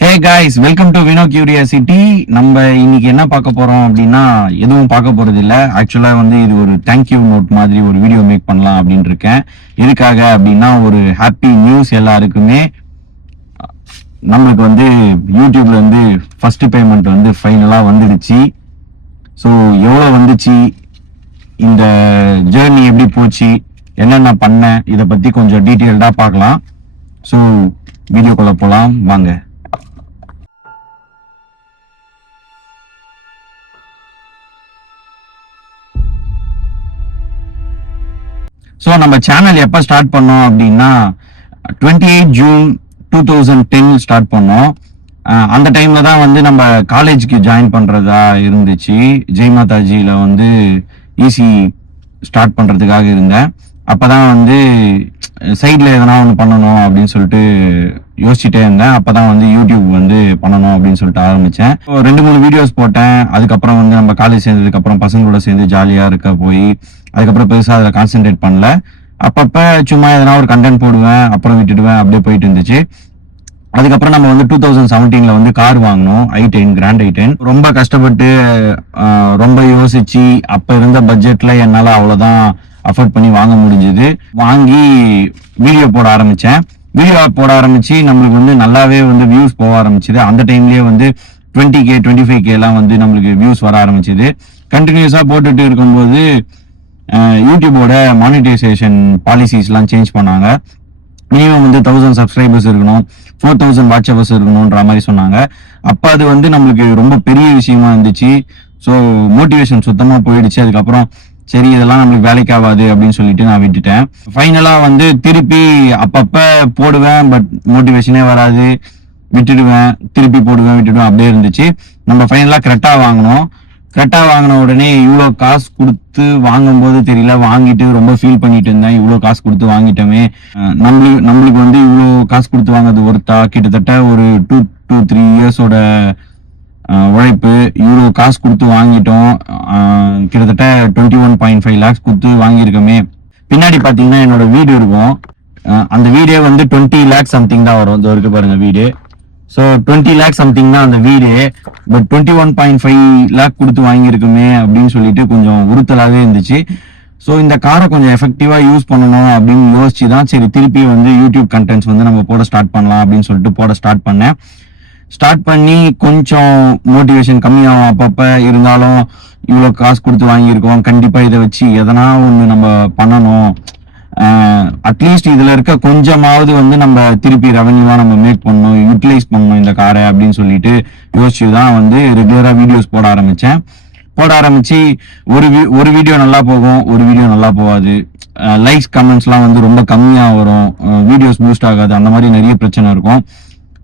Hey guys, welcome to Vino curiosity. நம்ம இன்னைக்கு என்ன பார்க்க போறோம் அப்படின்னா, எதுவும் பார்க்க போறது இல்ல. ஆக்சுவலா வந்து இது ஒரு தேங்க்யூ நோட் மாதிரி ஒரு வீடியோ மேக் பண்ணலாம் அப்படின்னு இருக்கேன். எதுக்காக அப்படின்னா, ஒரு ஹாப்பி நியூஸ் எல்லாருக்குமே. நம்மளுக்கு வந்து யூடியூப்ல வந்து ஃபர்ஸ்ட் பேமெண்ட் வந்து ஃபைனலா வந்துடுச்சு. ஸோ எவ்வளோ வந்துச்சு, இந்த ஜேர்னி எப்படி போச்சு, என்னென்ன பண்ணேன், இதை பத்தி கொஞ்சம் டீட்டெயில்டா பார்க்கலாம். ஸோ வீடியோக்குள்ள போலாம் வாங்க. ஸோ நம்ம சேனல் எப்போ ஸ்டார்ட் பண்ணோம் அப்படின்னா 28 ஜூன் 2010 ஸ்டார்ட் பண்ணோம். அந்த டைம்ல தான் வந்து நம்ம காலேஜுக்கு ஜாயின் பண்றதா இருந்துச்சு. ஜெய் மாதாஜியில வந்து ஈசி ஸ்டார்ட் பண்றதுக்காக இருந்தேன். அப்பதான் வந்து சைட்ல எதனா ஒன்று பண்ணணும் அப்படின்னு சொல்லிட்டு யோசிச்சுட்டே இருந்தேன். அப்பதான் வந்து யூடியூப் வந்து பண்ணணும் அப்படின்னு சொல்லிட்டு ஆரம்பிச்சேன். 2-3 வீடியோஸ் போட்டேன். அதுக்கப்புறம் வந்து நம்ம காலேஜ் சேர்ந்ததுக்கு அப்புறம் பசங்களோட சேர்ந்து ஜாலியா இருக்க போய் அதுக்கப்புறம் பெருசா அதில் கான்சென்ட்ரேட் பண்ணல. அப்பப்ப சும்மா எதனா ஒரு கண்டென்ட் போடுவேன், அப்புறம் விட்டுடுவேன், அப்படியே போயிட்டு இருந்துச்சு. அதுக்கப்புறம் நம்ம வந்து 2017 வந்து கார் வாங்கினோம், i10 கிராண்ட் i10. ரொம்ப கஷ்டப்பட்டு ரொம்ப யோசிச்சு அப்ப இருந்த பட்ஜெட்ல என்னால அவ்வளவுதான் அஃபோர்ட் பண்ணி வாங்க முடிஞ்சது. வாங்கி வீடியோ போட ஆரம்பிச்சேன். வீடியோ போட ஆரம்பிச்சு நம்மளுக்கு வந்து நல்லாவே வந்து வியூஸ் போக ஆரம்பிச்சது. அந்த டைம்லயே வந்து 20K 25K எல்லாம் வந்து நம்மளுக்கு வியூஸ் வர ஆரம்பிச்சது. கண்டினியூஸா போட்டுட்டு இருக்கும்போது யூடியூபோட மானிட்டைசேஷன் பாலிசிஸ்லாம் சேஞ்ச் பண்ணாங்க. மினிமம் வந்து 1000 சப்ஸ்கிரைபர்ஸ் இருக்கணும், 4000 வாட்ச் ஹவர்ஸ் இருக்கணும்ன்ற மாதிரி சொன்னாங்க. அப்ப அது வந்து நம்மளுக்கு ரொம்ப பெரிய விஷயமா இருந்துச்சு. ஸோ மோட்டிவேஷன் சுத்தமா போயிடுச்சு. அதுக்கப்புறம் சரி இதெல்லாம் நம்மளுக்கு வேலைக்கு ஆகாது அப்படின்னு சொல்லிட்டு நான் விட்டுட்டேன். ஃபைனலா வந்து திருப்பி அப்பப்ப போடுவேன், பட் மோட்டிவேஷனே வராது, விட்டுடுவேன், திருப்பி போடுவேன், விட்டுடுவேன், அப்படியே இருந்துச்சு. நம்ம ஃபைனலா கரெக்டா வாங்கினோம். கரெக்டா வாங்கின உடனே இவ்வளோ காசு கொடுத்து வாங்கும் போது தெரியல, வாங்கிட்டு ரொம்ப ஃபீல் பண்ணிட்டு இருந்தேன். இவ்வளோ காசு கொடுத்து வாங்கிட்டோமே, நம்மளுக்கு வந்து இவ்வளோ காசு கொடுத்து வாங்குறது ஒருத்தா, கிட்டத்தட்ட ஒரு 2-3 இயர்ஸோட உழைப்பு, இவ்வளோ காசு கொடுத்து வாங்கிட்டோம். கிட்டத்தட்ட 21.5 lakhs கொடுத்து வாங்கியிருக்கோமே. பின்னாடி பாத்தீங்கன்னா என்னோட வீடு இருக்கும். அந்த வீடே வந்து 20 lakhs சம்திங் தான் வரும். இருக்கு பாருங்க வீடு. ஸோ 20 lakhs சம்திங் தான் அந்த வீடு. பட் 21.5 lakh கொடுத்து வாங்கியிருக்குமே அப்படின்னு சொல்லிட்டு கொஞ்சம் உறுத்தலாவே இருந்துச்சு. ஸோ இந்த காரை கொஞ்சம் எஃபெக்டிவா யூஸ் பண்ணணும் அப்படின்னு யோசிச்சு தான் சரி திருப்பி வந்து யூடியூப் கண்டென்ட்ஸ் வந்து நம்ம போட ஸ்டார்ட் பண்ணலாம் அப்படின்னு சொல்லிட்டு போட ஸ்டார்ட் பண்ணேன். ஸ்டார்ட் பண்ணி கொஞ்சம் மோட்டிவேஷன் கம்மியாகும் அப்பப்ப. இருந்தாலும் இவ்வளோ காசு கொடுத்து வாங்கியிருக்கோம், கண்டிப்பா இதை வச்சு எதனா ஒன்று நம்ம பண்ணணும், அட்லீஸ்ட் இதுல இருக்க கொஞ்சமாவது வந்து நம்ம திருப்பி ரெவன்யூவா நம்ம மேக் பண்ணணும், யூட்டிலைஸ் பண்ணணும் இந்த காரை அப்படின்னு சொல்லிட்டு யோசிச்சுதான் வந்து ரெகுலரா வீடியோஸ் போட ஆரம்பிச்சேன். போட ஆரம்பிச்சு ஒரு வீடியோ நல்லா போகும், ஒரு வீடியோ நல்லா போகாது. லைக்ஸ் கமெண்ட்ஸ்லாம் வந்து ரொம்ப கம்மியா வரும், வீடியோஸ் பூஸ்ட் ஆகாது, அந்த மாதிரி நிறைய பிரச்சனை இருக்கும்.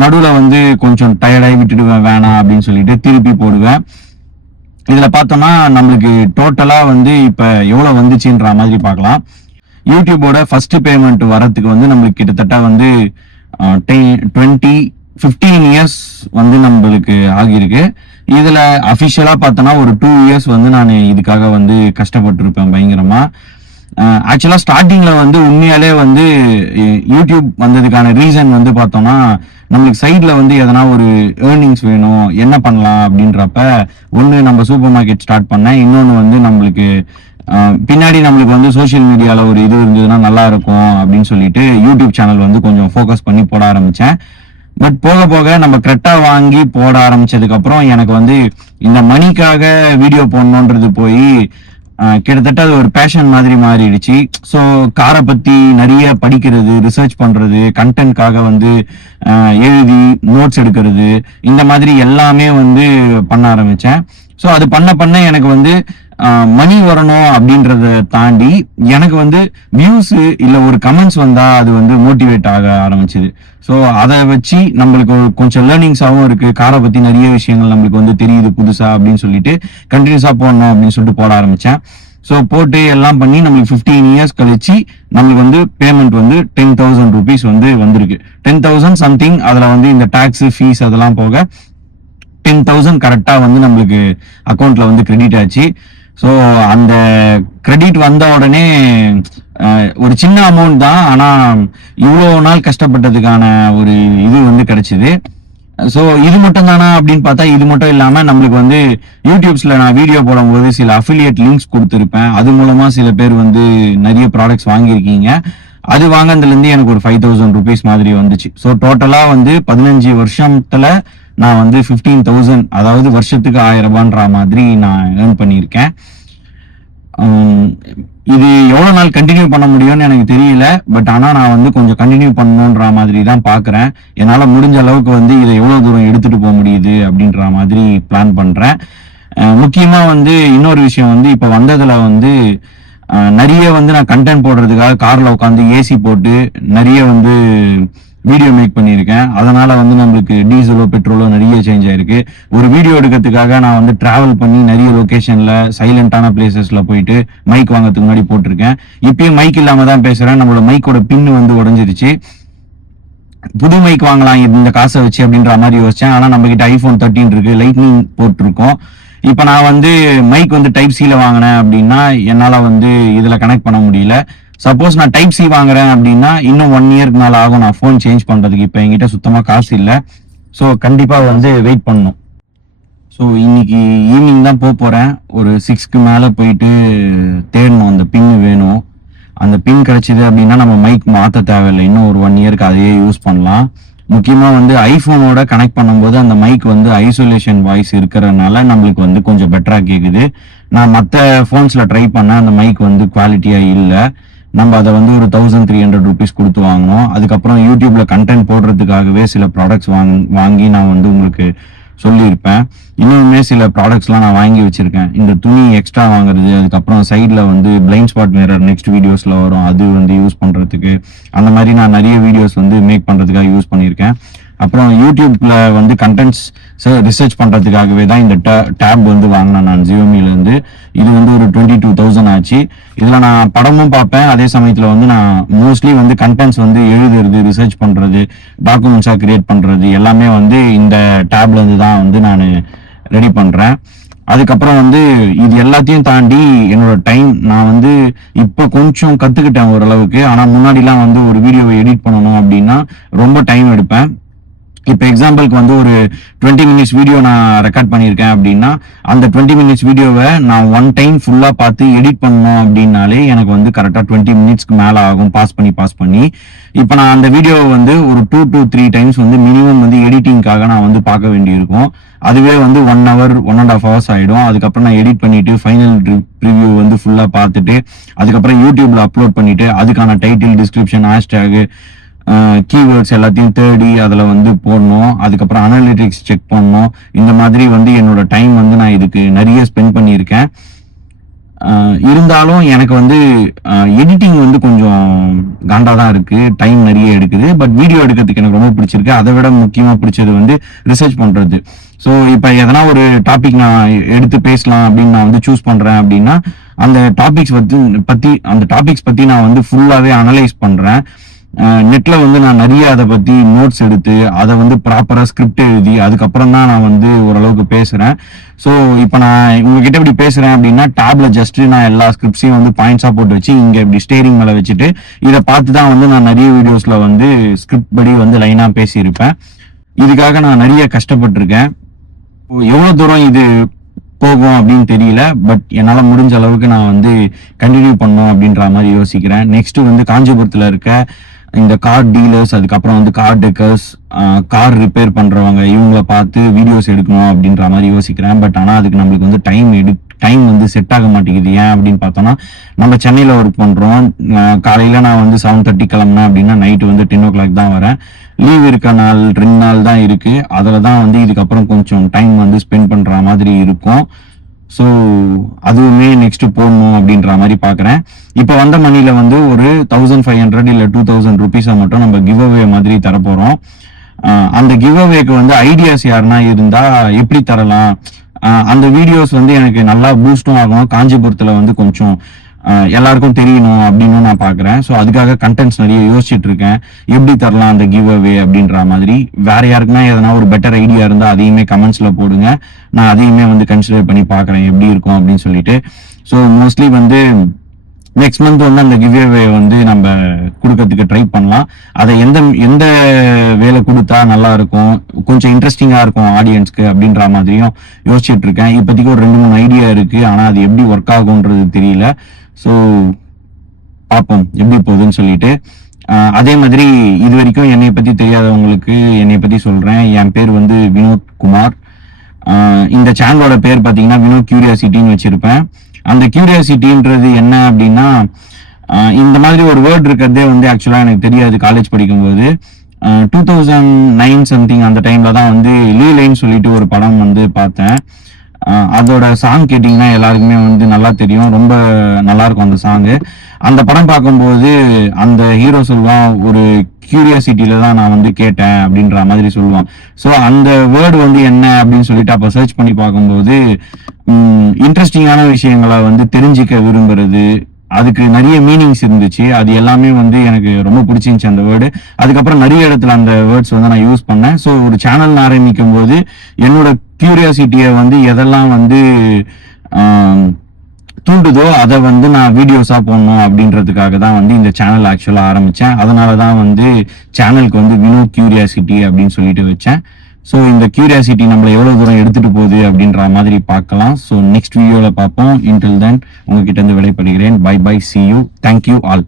நடுவுல வந்து கொஞ்சம் டயர்டாகி விட்டுடுவேன், வேணாம் அப்படின்னு சொல்லிட்டு திருப்பி போடுவேன். இதுல பார்த்தோம்னா நம்மளுக்கு டோட்டலா வந்து இப்ப எவ்வளவு வந்துச்சுன்ற மாதிரி பார்க்கலாம். யூடியூபோட ஃபர்ஸ்ட் பேமெண்ட் வரதுக்கு வந்து நம்மளுக்கு கிட்டத்தட்ட வந்து 15 இயர்ஸ் வந்து நம்மளுக்கு ஆகியிருக்கு. இதுல அபிஷியலா பார்த்தோன்னா ஒரு 2 இயர்ஸ் வந்து நான் இதுக்காக வந்து கஷ்டப்பட்டு இருப்பேன் பயங்கரமா. ஆக்சுவலா ஸ்டார்டிங்ல வந்து உண்மையாலே வந்து யூடியூப் வந்ததுக்கான ரீசன் வந்து பார்த்தோம்னா, நம்மளுக்கு சைட்ல வந்து எதனா ஒரு ஏர்னிங்ஸ் வேணும், என்ன பண்ணலாம் அப்படின்றப்ப ஒண்ணு நம்ம சூப்பர் மார்க்கெட் ஸ்டார்ட் பண்ணேன். இன்னொன்னு வந்து நம்மளுக்கு பின்னாடி நம்மளுக்கு வந்து சோசியல் மீடியால ஒரு இது இருந்ததுன்னா நல்லா இருக்கும் அப்படின்னு சொல்லிட்டு யூடியூப் சேனல் வந்து கொஞ்சம் ஃபோக்கஸ் பண்ணி போட ஆரம்பிச்சேன். பட் போக போக நம்ம கரெக்டா வாங்கி போட ஆரம்பிச்சதுக்கு அப்புறம் எனக்கு வந்து இந்த மணிக்காக வீடியோ போடணுன்றது போய் கிட்டத்தட்ட அது ஒரு பேஷன் மாதிரி மாறிடுச்சு. ஸோ காரை பத்தி நிறைய படிக்கிறது, ரிசர்ச் பண்றது, கண்டென்ட்காக வந்து எழுதி நோட்ஸ் எடுக்கிறது, இந்த மாதிரி எல்லாமே வந்து பண்ண ஆரம்பிச்சேன். ஸோ அது பண்ண பண்ண எனக்கு வந்து மணி வரணும் அப்படின்றத தாண்டி எனக்கு வந்து வியூஸ் இல்ல ஒரு கமெண்ட்ஸ் வந்தா அது வந்து மோட்டிவேட் ஆக ஆரம்பிச்சது. ஸோ அதை வச்சு நம்மளுக்கு கொஞ்சம் லேர்னிங்ஸாகவும் இருக்கு, காரை பத்தி நிறைய விஷயங்கள் நம்மளுக்கு வந்து தெரியுது புதுசா அப்படின்னு சொல்லிட்டு கண்டினியூஸா போடணும் அப்படின்னு சொல்லிட்டு போட ஆரம்பிச்சேன். ஸோ போட்டு எல்லாம் பண்ணி நம்மளுக்கு 15 இயர்ஸ் கழிச்சு நம்மளுக்கு வந்து பேமெண்ட் வந்து 10,000 rupees வந்து வந்திருக்கு. 10,000 சம்திங். அதுல வந்து இந்த டாக்ஸ் ஃபீஸ் அதெல்லாம் போக 10,000 கரெக்டா வந்து நம்மளுக்கு அக்கௌண்ட்ல வந்து கிரெடிட் ஆச்சு. ஸோ அந்த கிரெடிட் வந்த உடனே ஒரு சின்ன அமௌண்ட் தான், ஆனா இவ்வளோ நாள் கஷ்டப்பட்டதுக்கான ஒரு இது வந்து கிடைச்சிது. ஸோ இது மட்டும் தானா அப்படின்னு பார்த்தா இது மட்டும் இல்லாம நம்மளுக்கு வந்து யூடியூப்ஸ்ல நான் வீடியோ போடும்போது சில அஃபிலியேட் லிங்க்ஸ் கொடுத்துருப்பேன். அது மூலமா சில பேர் வந்து நிறைய ப்ராடக்ட்ஸ் வாங்கியிருக்கீங்க. அது வாங்கினதுல இருந்து எனக்கு ஒரு 5000 ருபீஸ் மாதிரி வந்துச்சு. ஸோ டோட்டலா வந்து 15 வருஷத்துல நான் வந்து 15,000, அதாவது வருஷத்துக்கு 1000 ரூபான்ற மாதிரி நான் ஏர்ன் பண்ணியிருக்கேன். இது எவ்வளவு நாள் கண்டினியூ பண்ண முடியும்னு எனக்கு தெரியல. பட் ஆனா நான் வந்து கொஞ்சம் கண்டினியூ பண்ணணுன்ற மாதிரி தான் பாக்குறேன். என்னால முடிஞ்ச அளவுக்கு வந்து இதை எவ்வளவு தூரம் எடுத்துட்டு போக முடியுது அப்படின்ற மாதிரி பிளான் பண்றேன். முக்கியமா வந்து இன்னொரு விஷயம் வந்து இப்ப வந்ததுல வந்து நிறைய வந்து நான் கண்டென்ட் போடுறதுக்காக கார்ல உட்காந்து ஏசி போட்டு நிறைய வந்து வீடியோ மேக் பண்ணியிருக்கேன். அதனால வந்து நம்மளுக்கு டீசலோ பெட்ரோலோ நிறைய சேஞ்ச் ஆயிருக்கு. ஒரு வீடியோ எடுக்கிறதுக்காக நான் வந்து டிராவல் பண்ணி நிறைய லொகேஷன்ல சைலண்டான பிளேசஸ்ல போயிட்டு மைக் வாங்கறதுக்கு முன்னாடி போட்டிருக்கேன். இப்பயும் மைக் இல்லாம தான் பேசுறேன். நம்மளோட மைக்கோட பின் வந்து உடஞ்சிருச்சு. புது மைக் வாங்கலாம் இந்த காசை வச்சு அப்படின்ற மாதிரி யோசிச்சேன். ஆனா நம்ம கிட்ட iPhone 13 இருக்கு, லைட்னிங் போட்டிருக்கோம். இப்ப நான் வந்து மைக் வந்து டைப் சில வாங்கினேன் அப்படின்னா என்னால வந்து இதுல கனெக்ட் பண்ண முடியல. சப்போஸ் நான் டைப் சி வாங்குறேன் அப்படின்னா இன்னும் 1 இயருக்கு மேல ஆகும் நான் போன் சேஞ்ச் பண்றதுக்கு. இப்ப என்கிட்ட சுத்தமா காசு இல்ல. ஸோ கண்டிப்பா வந்து வெயிட் பண்ணும். ஸோ இன்னைக்கு ஈவினிங் தான் போறேன். ஒரு 6க்கு மேல போயிட்டு தேடணும், அந்த பின் வேணும். அந்த பின் கிடைச்சது அப்படின்னா நம்ம மைக் மாத்த தேவையில்லை. இன்னும் ஒரு 1 இயருக்கு அதையே யூஸ் பண்ணலாம். முக்கியமா வந்து ஐபோனோட கனெக்ட் பண்ணும்போது அந்த மைக் வந்து ஐசோலேஷன் வாய்ஸ் இருக்கிறதுனால நம்மளுக்கு வந்து கொஞ்சம் பெட்டரா கேக்குது. நான் மற்ற போன்ஸ்ல ட்ரை பண்ண அந்த மைக் வந்து குவாலிட்டியா இல்லை. நம்ம அதை வந்து ஒரு 1300 ருபீஸ் கொடுத்து வாங்கினோம். அதுக்கப்புறம் யூடியூப்ல கண்டென்ட் போடுறதுக்காகவே சில ப்ராடக்ட்ஸ் வாங்கி நான் வந்து உங்களுக்கு சொல்லியிருப்பேன். இன்னுமே சில ப்ராடக்ட்ஸ்லாம் நான் வாங்கி வச்சிருக்கேன். இந்த துணி எக்ஸ்ட்ரா வாங்குறது, அதுக்கப்புறம் சைட்ல வந்து பிளைண்ட் ஸ்பாட் மிரர் நெக்ஸ்ட் வீடியோஸ்ல வரும், அது வந்து யூஸ் பண்றதுக்கு. அந்த மாதிரி நான் நிறைய வீடியோஸ் வந்து மேக் பண்றதுக்காக யூஸ் பண்ணியிருக்கேன். அப்புறம் யூடியூப்ல வந்து கண்டென்ட்ஸ் ரிசர்ச் பண்றதுக்காகவே தான் இந்த டேப் வந்து வாங்கினேன் நான் ஜியோமில இருந்து. இது வந்து ஒரு 22,000 ஆச்சு. இதுல நான் படமும் பார்ப்பேன், அதே சமயத்துல வந்து நான் மோஸ்ட்லி வந்து கண்டென்ட்ஸ் வந்து எழுதுறது, ரிசர்ச் பண்றது, டாக்குமெண்ட்ஸா கிரியேட் பண்றது எல்லாமே வந்து இந்த டேப்ல இருந்து தான் வந்து நான் ரெடி பண்றேன். அதுக்கப்புறம் வந்து இது எல்லாத்தையும் தாண்டி என்னோட டைம் நான் வந்து இப்ப கொஞ்சம் கத்துக்கிட்டேன் ஓரளவுக்கு. ஆனா முன்னாடிலாம் வந்து ஒரு வீடியோவை எடிட் பண்ணணும் அப்படின்னா ரொம்ப டைம் எடுப்பேன். இப்ப எக்ஸாம்பிளுக்கு வந்து ஒரு 20 மினிட்ஸ் வீடியோ நான் ரெக்கார்ட் பண்ணியிருக்கேன் அப்படின்னா அந்த 20 மினிட்ஸ் வீடியோவை நான் 1 டைம் ஃபுல்லா பார்த்து எடிட் பண்ணணும் அப்படின்னாலே எனக்கு வந்து கரெக்டா 20 மினிட்ஸ்க்கு மேல ஆகும், பாஸ் பண்ணி. இப்ப நான் அந்த வீடியோவை வந்து ஒரு 2 to 3 டைம்ஸ் வந்து மினிமம் வந்து எடிட்டிங்காக நான் வந்து பார்க்க வேண்டியிருக்கும். அதுவே வந்து 1 hour 1.5 hours ஆயிடும். அதுக்கப்புறம் நான் எடிட் பண்ணிட்டு ஃபைனல் ரிவ்யூ வந்து ஃபுல்லா பார்த்துட்டு அதுக்கப்புறம் யூடியூப்ல அப்லோட் பண்ணிட்டு அதுக்கான டைட்டில், டிஸ்கிரிப்ஷன், ஹேஷ்டேக், கீவேர்ட்ஸ் எல்லாத்தையும் தேடி அதுல வந்து போடணும். அதுக்கப்புறம் அனலிட்டிக்ஸ் செக் பண்ணணும். இந்த மாதிரி வந்து என்னோட டைம் வந்து நான் இதுக்கு நிறைய ஸ்பெண்ட் பண்ணியிருக்கேன். இருந்தாலும் எனக்கு வந்து எடிட்டிங் வந்து கொஞ்சம் காண்டா தான் இருக்கு, டைம் நிறைய எடுக்குது. பட் வீடியோ எடுக்கிறதுக்கு எனக்கு ரொம்ப பிடிச்சிருக்கு. அதை விட முக்கியமா பிடிச்சது வந்து ரிசர்ச் பண்றது. ஸோ இப்போ எதனா ஒரு டாபிக் நான் எடுத்து பேசலாம் அப்படின்னு நான் வந்து சூஸ் பண்றேன் அப்படின்னா அந்த டாபிக்ஸ் பத்தி நான் வந்து ஃபுல்லாவே அனலைஸ் பண்றேன். நெட்ல வந்து நான் நிறைய அதை பத்தி நோட்ஸ் எடுத்து அதை வந்து ப்ராப்பரா ஸ்கிரிப்ட் எழுதி அதுக்கப்புறம் தான் நான் வந்து ஓரளவுக்கு பேசுறேன். ஸோ இப்போ நான் உங்ககிட்ட இப்படி பேசுறேன் அப்படின்னா டேப்ல ஜஸ்ட் நான் எல்லா ஸ்கிரிப்ட்ஸையும் வந்து பாயிண்ட்ஸா போட்டு வச்சு இங்க இப்படி ஸ்டேரிங் மேல வச்சுட்டு இதை பார்த்து தான் வந்து நான் நிறைய வீடியோஸ்ல வந்து ஸ்கிரிப்ட் படி வந்து லைனா பேசியிருப்பேன். இதுக்காக நான் நிறைய கஷ்டப்பட்டிருக்கேன். எவ்வளவு தூரம் இது போகும் அப்படின்னு தெரியல. பட் என்னால முடிஞ்ச அளவுக்கு நான் வந்து கண்டினியூ பண்ணணும் அப்படின்ற மாதிரி யோசிக்கிறேன். நெக்ஸ்ட் வந்து காஞ்சிபுரத்துல இருக்க இந்த கார் டீலர்ஸ், அதுக்கப்புறம் வந்து கார் டெக்கர்ஸ், கார் ரிப்பேர் பண்றவங்க இவங்கள பார்த்து வீடியோஸ் எடுக்கணும் அப்படின்ற மாதிரி யோசிக்கிறேன். பட் ஆனா அதுக்கு நம்மளுக்கு வந்து டைம் வந்து செட் ஆக மாட்டேங்குது. ஏன் அப்படின்னு பார்த்தோம்னா நம்ம சென்னையில ஒர்க் பண்றோம். காலையில நான் வந்து 7:30 கிளம்புனேன் அப்படின்னா நைட்டு வந்து 10 o'clock தான் வரேன். லீவ் இருக்க நாள் 2 நாள் தான் இருக்கு. அதுல தான் வந்து இதுக்கப்புறம் கொஞ்சம் டைம் வந்து ஸ்பெண்ட் பண்ற மாதிரி இருக்கும். ஸோ அதுவுமே நெக்ஸ்ட் போடணும் அப்படின்ற மாதிரி பாக்குறேன். இப்ப வந்த மணில வந்து ஒரு 1500 இல்ல 2000 ருபீஸை மட்டும் நம்ம கிவ் அவே மாதிரி தரப்போறோம். அந்த கிவ் அவேக்கு வந்து ஐடியாஸ் யாருன்னா இருந்தா எப்படி தரலாம், அந்த வீடியோஸ் வந்து எனக்கு நல்லா பூஸ்டும் ஆகும், காஞ்சிபுரத்துல வந்து கொஞ்சம் எல்லாருக்கும் தெரியணும் அப்படின்னு நான் பாக்குறேன். ஸோ அதுக்காக கண்டென்ட்ஸ் நிறைய யோசிச்சுட்டு இருக்கேன். எப்படி தரலாம் அந்த கிவ் அவே அப்படின்ற மாதிரி. வேற யாருக்குன்னா எதனா ஒரு பெட்டர் ஐடியா இருந்தா அதையுமே கமெண்ட்ஸ்ல போடுங்க. நான் அதையுமே வந்து கன்சிடர் பண்ணி பாக்குறேன் எப்படி இருக்கும் அப்படின்னு சொல்லிட்டு. ஸோ மோஸ்ட்லி வந்து நெக்ஸ்ட் மந்த் வந்து அந்த கிவ்வே வந்து நம்ம கொடுக்கறதுக்கு ட்ரை பண்ணலாம். அதை எந்த எந்த வேலை கொடுத்தா நல்லா இருக்கும், கொஞ்சம் இன்ட்ரெஸ்டிங்கா இருக்கும் ஆடியன்ஸ்க்கு அப்படின்ற மாதிரியும் யோசிச்சுட்டு இருக்கேன். இப்போதைக்கு ஒரு 2-3 ஐடியா இருக்கு, ஆனா அது எப்படி ஒர்க் ஆகும்ன்றது தெரியல. ஸோ பார்ப்போம் எப்படி போகுதுன்னு சொல்லிட்டு. அதே மாதிரி இது வரைக்கும் என்னை பத்தி தெரியாதவங்களுக்கு என்னை பத்தி சொல்றேன். என் பேர் வந்து வினோத் குமார். இந்த சேனலோட பேர் பாத்தீங்கன்னா வினோத் கியூரியாசிட்டின்னு வச்சிருப்பேன். அந்த கியூரியாசிட்டின்றது என்ன அப்படின்னா, இந்த மாதிரி ஒரு வேர்ட் இருக்கிறதே வந்து ஆக்சுவலா எனக்கு தெரியாது காலேஜ் படிக்கும்போது. 2009 சம்திங் அந்த டைம்ல தான் வந்து லீலைன்னு சொல்லிட்டு ஒரு படம் வந்து பார்த்தேன். அதோட சாங் கேட்டிங்கன்னா எல்லாருக்குமே வந்து நல்லா தெரியும், ரொம்ப நல்லா இருக்கும் அந்த சாங்கு. அந்த படம் பார்க்கும்போது அந்த ஹீரோ சொல்லுவான், ஒரு கியூரியாசிட்டியில தான் நான் வந்து கேட்டேன் அப்படின்ற மாதிரி சொல்லுவான். ஸோ அந்த வேர்டு வந்து என்ன அப்படின்னு சொல்லிட்டு அப்போ சர்ச் பண்ணி பார்க்கும்போது இன்ட்ரெஸ்டிங்கான விஷயங்களை வந்து தெரிஞ்சுக்க விரும்புறது, அதுக்கு நிறைய மீனிங்ஸ் இருந்துச்சு. அது எல்லாமே வந்து எனக்கு ரொம்ப பிடிச்சிருந்துச்சு அந்த வேர்டு. அதுக்கப்புறம் நிறைய இடத்துல அந்த வேர்ட்ஸ் வந்து நான் யூஸ் பண்ணேன். ஸோ ஒரு சேனல் ஆரம்பிக்கும் போது என்னோட கியூரியாசிட்டியை வந்து எதெல்லாம் வந்து தூண்டுதோ அதை வந்து நான் வீடியோஸா போடணும் அப்படின்றதுக்காக தான் வந்து இந்த சேனல் ஆக்சுவலா ஆரம்பிச்சேன். அதனாலதான் வந்து சேனலுக்கு வந்து வினோத் கியூரியாசிட்டி அப்படின்னு சொல்லிட்டு வச்சேன். ஸோ இந்த கியூரியாசிட்டி நம்மளை எவ்வளவு தூரம் எடுத்துட்டு போகுது அப்படின்ற மாதிரி பார்க்கலாம். ஸோ நெக்ஸ்ட் வீடியோல பார்ப்போம். இன்டில் தென் உங்ககிட்ட இருந்து விடைபெறுகிறேன். Bye bye, see you, thank you all.